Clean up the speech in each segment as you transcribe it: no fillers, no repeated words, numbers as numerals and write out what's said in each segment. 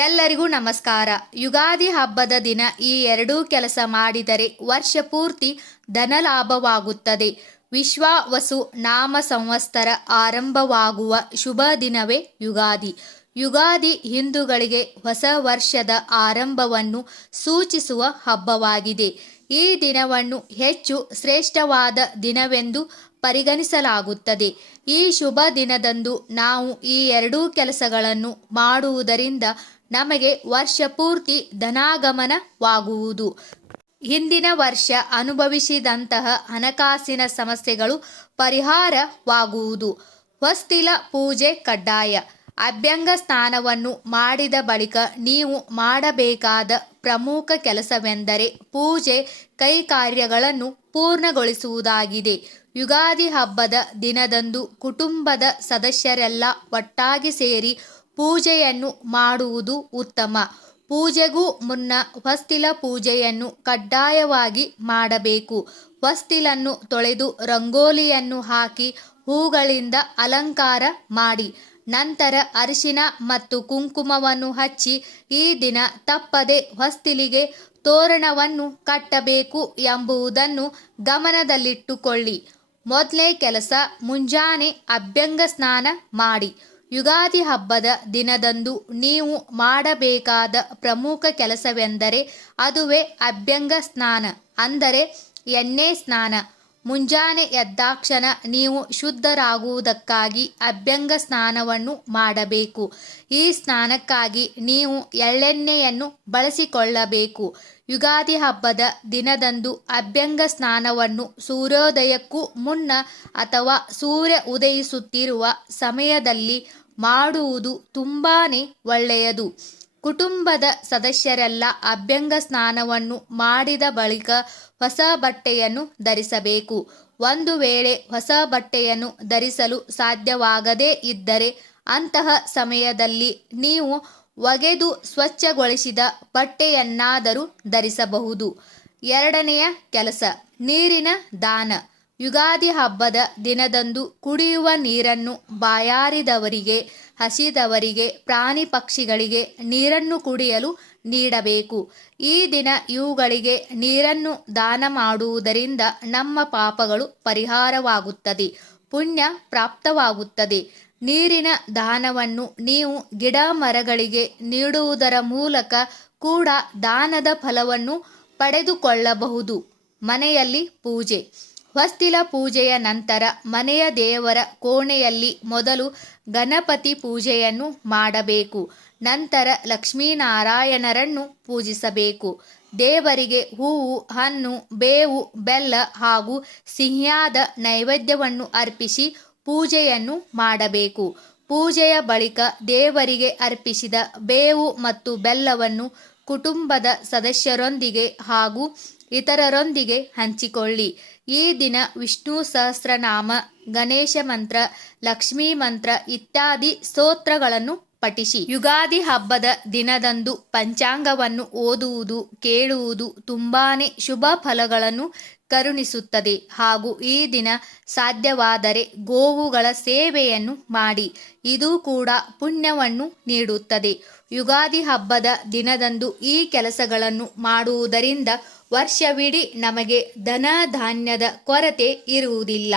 ಎಲ್ಲರಿಗೂ ನಮಸ್ಕಾರ. ಯುಗಾದಿ ಹಬ್ಬದ ದಿನ ಈ ಎರಡೂ ಕೆಲಸ ಮಾಡಿದರೆ ವರ್ಷ ಪೂರ್ತಿ ಧನಲಾಭವಾಗುತ್ತದೆ. ವಿಶ್ವಾವಸು ನಾಮ ಸಂವತ್ಸರ ಆರಂಭವಾಗುವ ಶುಭ ದಿನವೇ ಯುಗಾದಿ. ಯುಗಾದಿ ಹಿಂದೂಗಳಿಗೆ ಹೊಸ ವರ್ಷದ ಆರಂಭವನ್ನು ಸೂಚಿಸುವ ಹಬ್ಬವಾಗಿದೆ. ಈ ದಿನವನ್ನು ಹೆಚ್ಚು ಶ್ರೇಷ್ಠವಾದ ದಿನವೆಂದು ಪರಿಗಣಿಸಲಾಗುತ್ತದೆ. ಈ ಶುಭ ದಿನದಂದು ನಾವು ಈ ಎರಡೂ ಕೆಲಸಗಳನ್ನು ಮಾಡುವುದರಿಂದ ನಮಗೆ ವರ್ಷ ಪೂರ್ತಿ ಧನಾಗಮನವಾಗುವುದು. ಹಿಂದಿನ ವರ್ಷ ಅನುಭವಿಸಿದಂತಹ ಹಣಕಾಸಿನ ಸಮಸ್ಯೆಗಳು ಪರಿಹಾರವಾಗುವುದು. ಹೊಸ್ತಿಲ ಪೂಜೆ ಕಡ್ಡಾಯ. ಅಭ್ಯಂಗ ಸ್ನಾನವನ್ನು ಮಾಡಿದ ಬಳಿಕ ನೀವು ಮಾಡಬೇಕಾದ ಪ್ರಮುಖ ಕೆಲಸವೆಂದರೆ ಪೂಜೆ ಕೈಕಾರ್ಯಗಳನ್ನು ಪೂರ್ಣಗೊಳಿಸುವುದಾಗಿದೆ. ಯುಗಾದಿ ಹಬ್ಬದ ದಿನದಂದು ಕುಟುಂಬದ ಸದಸ್ಯರೆಲ್ಲ ಒಟ್ಟಾಗಿ ಸೇರಿ ಪೂಜೆಯನ್ನು ಮಾಡುವುದು ಉತ್ತಮ. ಪೂಜೆಗೂ ಮುನ್ನ ಹೊಸ್ತಿಲ ಪೂಜೆಯನ್ನು ಕಡ್ಡಾಯವಾಗಿ ಮಾಡಬೇಕು. ಹೊಸ್ತಿಲನ್ನು ತೊಳೆದು ರಂಗೋಲಿಯನ್ನು ಹಾಕಿ ಹೂಗಳಿಂದ ಅಲಂಕಾರ ಮಾಡಿ ನಂತರ ಅರಿಶಿನ ಮತ್ತು ಕುಂಕುಮವನ್ನು ಹಚ್ಚಿ ಈ ದಿನ ತಪ್ಪದೆ ಹೊಸ್ತಿಲಿಗೆ ತೋರಣವನ್ನು ಕಟ್ಟಬೇಕು ಎಂಬುದನ್ನು ಗಮನದಲ್ಲಿಟ್ಟುಕೊಳ್ಳಿ. ಮೊದಲೇ ಕೆಲಸ, ಮುಂಜಾನೆ ಅಭ್ಯಂಗ ಸ್ನಾನ ಮಾಡಿ. ಯುಗಾದಿ ಹಬ್ಬದ ದಿನದಂದು ನೀವು ಮಾಡಬೇಕಾದ ಪ್ರಮುಖ ಕೆಲಸವೆಂದರೆ ಅದುವೇ ಅಭ್ಯಂಗ ಸ್ನಾನ, ಅಂದರೆ ಎಣ್ಣೆ ಸ್ನಾನ. ಮುಂಜಾನೆ ಎದ್ದಾಕ್ಷಣ ನೀವು ಶುದ್ಧರಾಗುವುದಕ್ಕಾಗಿ ಅಭ್ಯಂಗ ಸ್ನಾನವನ್ನು ಮಾಡಬೇಕು. ಈ ಸ್ನಾನಕ್ಕಾಗಿ ನೀವು ಎಳ್ಳೆಣ್ಣೆಯನ್ನು ಬಳಸಿಕೊಳ್ಳಬೇಕು. ಯುಗಾದಿ ಹಬ್ಬದ ದಿನದಂದು ಅಭ್ಯಂಗ ಸ್ನಾನವನ್ನು ಸೂರ್ಯೋದಯಕ್ಕೂ ಮುನ್ನ ಅಥವಾ ಸೂರ್ಯ ಉದಯಿಸುತ್ತಿರುವ ಸಮಯದಲ್ಲಿ ಮಾಡುವುದು ತುಂಬಾನೇ ಒಳ್ಳೆಯದು. ಕುಟುಂಬದ ಸದಸ್ಯರೆಲ್ಲ ಅಭ್ಯಂಗ ಸ್ನಾನವನ್ನು ಮಾಡಿದ ಬಳಿಕ ಹೊಸ ಬಟ್ಟೆಯನ್ನು ಧರಿಸಬೇಕು. ಒಂದು ವೇಳೆ ಹೊಸ ಬಟ್ಟೆಯನ್ನು ಧರಿಸಲು ಸಾಧ್ಯವಾಗದೇ ಇದ್ದರೆ ಅಂತಹ ಸಮಯದಲ್ಲಿ ನೀವು ಒಗೆದು ಸ್ವಚ್ಛಗೊಳಿಸಿದ ಬಟ್ಟೆಯನ್ನಾದರೂ ಧರಿಸಬಹುದು. ಎರಡನೆಯ ಕೆಲಸ, ನೀರಿನ ದಾನ. ಯುಗಾದಿ ಹಬ್ಬದ ದಿನದಂದು ಕುಡಿಯುವ ನೀರನ್ನು ಬಾಯಾರಿದವರಿಗೆ, ಹಸಿದವರಿಗೆ, ಪ್ರಾಣಿ ಪಕ್ಷಿಗಳಿಗೆ ನೀರನ್ನು ಕುಡಿಯಲು ನೀಡಬೇಕು. ಈ ದಿನ ಇವುಗಳಿಗೆ ನೀರನ್ನು ದಾನ ಮಾಡುವುದರಿಂದ ನಮ್ಮ ಪಾಪಗಳು ಪರಿಹಾರವಾಗುತ್ತದೆ, ಪುಣ್ಯ ಪ್ರಾಪ್ತವಾಗುತ್ತದೆ. ನೀರಿನ ದಾನವನ್ನು ನೀವು ಗಿಡ ಮರಗಳಿಗೆ ನೀಡುವುದರ ಮೂಲಕ ಕೂಡ ದಾನದ ಫಲವನ್ನು ಪಡೆದುಕೊಳ್ಳಬಹುದು. ಮನೆಯಲ್ಲಿ ಪೂಜೆ. ಹೊಸ್ತಿಲ ಪೂಜೆಯ ನಂತರ ಮನೆಯ ದೇವರ ಕೋಣೆಯಲ್ಲಿ ಮೊದಲು ಗಣಪತಿ ಪೂಜೆಯನ್ನು ಮಾಡಬೇಕು. ನಂತರ ಲಕ್ಷ್ಮೀನಾರಾಯಣರನ್ನು ಪೂಜಿಸಬೇಕು. ದೇವರಿಗೆ ಹೂವು, ಹಣ್ಣು, ಬೇವು, ಬೆಲ್ಲ ಹಾಗೂ ಸಿಹಿಯಾದ ನೈವೇದ್ಯವನ್ನು ಅರ್ಪಿಸಿ ಪೂಜೆಯನ್ನು ಮಾಡಬೇಕು. ಪೂಜೆಯ ಬಳಿಕ ದೇವರಿಗೆ ಅರ್ಪಿಸಿದ ಬೇವು ಮತ್ತು ಬೆಲ್ಲವನ್ನು ಕುಟುಂಬದ ಸದಸ್ಯರೊಂದಿಗೆ ಹಾಗೂ ಇತರರೊಂದಿಗೆ ಹಂಚಿಕೊಳ್ಳಿ. ಈ ದಿನ ವಿಷ್ಣು ಸಹಸ್ರನಾಮ, ಗಣೇಶ ಮಂತ್ರ, ಲಕ್ಷ್ಮೀ ಮಂತ್ರ ಇತ್ಯಾದಿ ಸ್ತೋತ್ರಗಳನ್ನು ಪಠಿಸಿ. ಯುಗಾದಿ ಹಬ್ಬದ ದಿನದಂದು ಪಂಚಾಂಗವನ್ನು ಓದುವುದು, ಕೇಳುವುದು ತುಂಬಾನೇ ಶುಭ ಫಲಗಳನ್ನು ಕರುಣಿಸುತ್ತದೆ. ಹಾಗೂ ಈ ದಿನ ಸಾಧ್ಯವಾದರೆ ಗೋವುಗಳ ಸೇವೆಯನ್ನು ಮಾಡಿ, ಇದು ಕೂಡ ಪುಣ್ಯವನ್ನು ನೀಡುತ್ತದೆ. ಯುಗಾದಿ ಹಬ್ಬದ ದಿನದಂದು ಈ ಕೆಲಸಗಳನ್ನು ಮಾಡುವುದರಿಂದ ವರ್ಷವಿಡೀ ನಮಗೆ ಧನ ಧಾನ್ಯದ ಕೊರತೆ ಇರುವುದಿಲ್ಲ.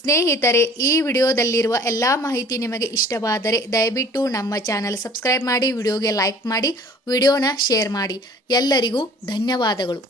ಸ್ನೇಹಿತರೆ, ಈ ವಿಡಿಯೋದಲ್ಲಿರುವ ಎಲ್ಲ ಮಾಹಿತಿ ನಿಮಗೆ ಇಷ್ಟವಾದರೆ ದಯವಿಟ್ಟು ನಮ್ಮ ಚಾನಲ್ ಸಬ್ಸ್ಕ್ರೈಬ್ ಮಾಡಿ, ವಿಡಿಯೋಗೆ ಲೈಕ್ ಮಾಡಿ, ವಿಡಿಯೋನ ಶೇರ್ ಮಾಡಿ. ಎಲ್ಲರಿಗೂ ಧನ್ಯವಾದಗಳು.